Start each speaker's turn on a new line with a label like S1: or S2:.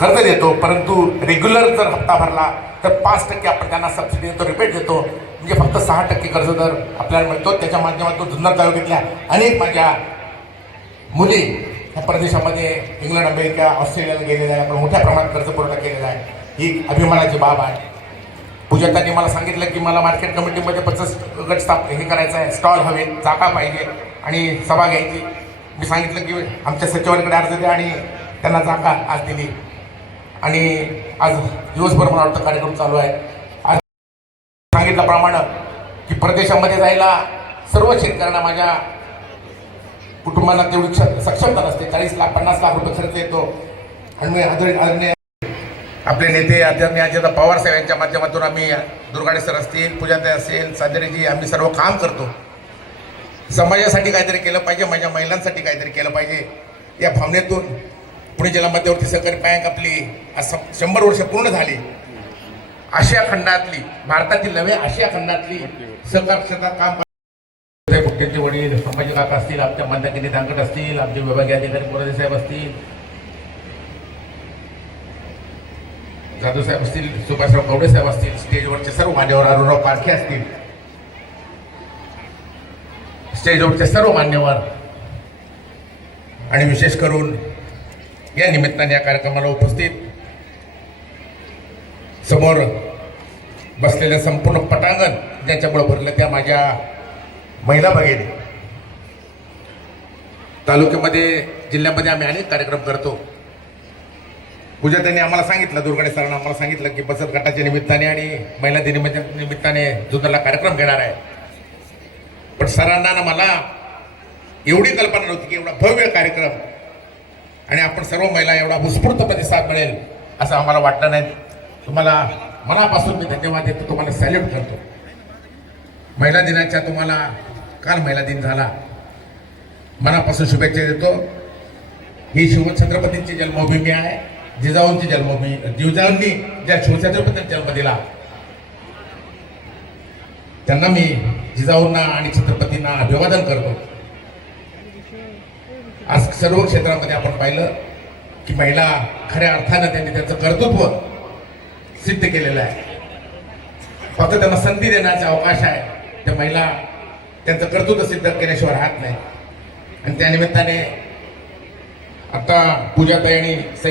S1: कर्ज देतो परंतु रेग्युलर जर हप्ता भरला तर पाच टक्के आपण त्यांना सबसिडी देतो रिबेट देतो. म्हणजे फक्त सहा टक्के कर्ज दर आपल्याला मिळतो. त्याच्या माध्यमातून जुन्नर तालुक्यातल्या अनेक माझ्या मुली ह्या प्रदेशामध्ये इंग्लंड अमेरिका ऑस्ट्रेलियाला गेलेल्या आहे आपण मोठ्या प्रमाणात कर्ज पुरवठा केलेला आहे. ही अभिमानाची बाब आहे. पूजातांनी मला सांगितलं की मला मार्केट कमिटीमध्ये पचास गट स्थाप हे करायचं आहे. स्टॉल हवे जागा पाहिजे आणि सभा घ्यायची. मी सांगितलं की आमच्या सचिवांकडे अर्ज द्या आणि त्यांना जागा आज दिली. आणि आज दिवसभर मला वाटतं कार्यक्रम चालू आहे. आज सांगितल्याप्रमाणे की प्रदेशामध्ये जायला सर्व शेतकऱ्यांना माझ्या कुटुंबाला तेवढी क्ष- सक्षमता नसते. चाळीस लाख पन्नास लाख रुपये खर्च येतो. आणि मी आदरणीय आदरणीय आपले नेते आदरणीय अजित पवार साहेब यांच्या माध्यमातून आम्ही दुर्गाडे सर असतील पूजाताई असेल सादरेजी आम्ही सर्व काम करतो. समाजासाठी काहीतरी केलं पाहिजे माझ्या महिलांसाठी काहीतरी केलं पाहिजे. या भावनेतून पुणे जिल्हा मध्यवर्ती सहकारी बँक आपली आज शंभर वर्ष पूर्ण झाली. आशिया खंडातली भारतातील नव्हे आशिया खंडातली सहकार क्षेत्रात काम त्यांचे वडील संभाजी काका असतील आमच्या मंदाकिनी दांगट असतील आमचे विभागीय अधिकारी मोरदे साहेब असतील. जाधव साहेब असतील सुभाषराव कवडे साहेब असतील स्टेजवरचे सर्व मान्यवर अरुणराव पारखे असतील. स्टेजवरचे सर्व मान्यवर. आणि विशेष करून या निमित्ताने या कार्यक्रमाला उपस्थित समोर बसलेलं संपूर्ण पटांगण ज्याच्यामुळे भरलं त्या माझ्या महिला भगिनी. तालुक्यामध्ये जिल्ह्यामध्ये आम्ही अनेक कार्यक्रम करतो. पूजा त्यांनी आम्हाला सांगितलं दुर्गडे सरांना आम्हाला सांगितलं की बचत गटाच्या निमित्ताने आणि महिला दिनाच्या म्हणजे निमित्ताने जुन्नरला कार्यक्रम घेणार आहे. पण सरांना ना मला एवढी कल्पना नव्हती की एवढा भव्य कार्यक्रम आणि आपण सर्व महिला एवढा उत्स्फूर्त प्रतिसाद मिळेल असं आम्हाला वाटलं नाही. तुम्हाला मनापासून मी धन्यवाद देतो. तुम्हाला सॅल्यूट करतो. महिला दिनाच्या तुम्हाला काल महिला दिन झाला. मनापासून शुभेच्छा देतो. ही शिवछत्रपतींची जन्मभूमी आहे. जिजाऊंची जन्मभूमी जिजाऊंनी ज्या शिवछत्रपतींना जन्म दिला त्यांना मी जिजाऊंना आणि छत्रपतींना अभिवादन करतो. आज सर्व क्षेत्रामध्ये आपण पाहिलं की महिला खऱ्या अर्थानं त्यांनी त्यांचं कर्तृत्व सिद्ध केलेलं आहे. फक्त त्यांना संधी देण्याचा अवकाश आहे. त्या महिला त्यांचं कर्तृत्व सिद्ध केल्याशिवाय राहत नाही आणि त्या निमित्ताने आता पूजाताई आणि सह्या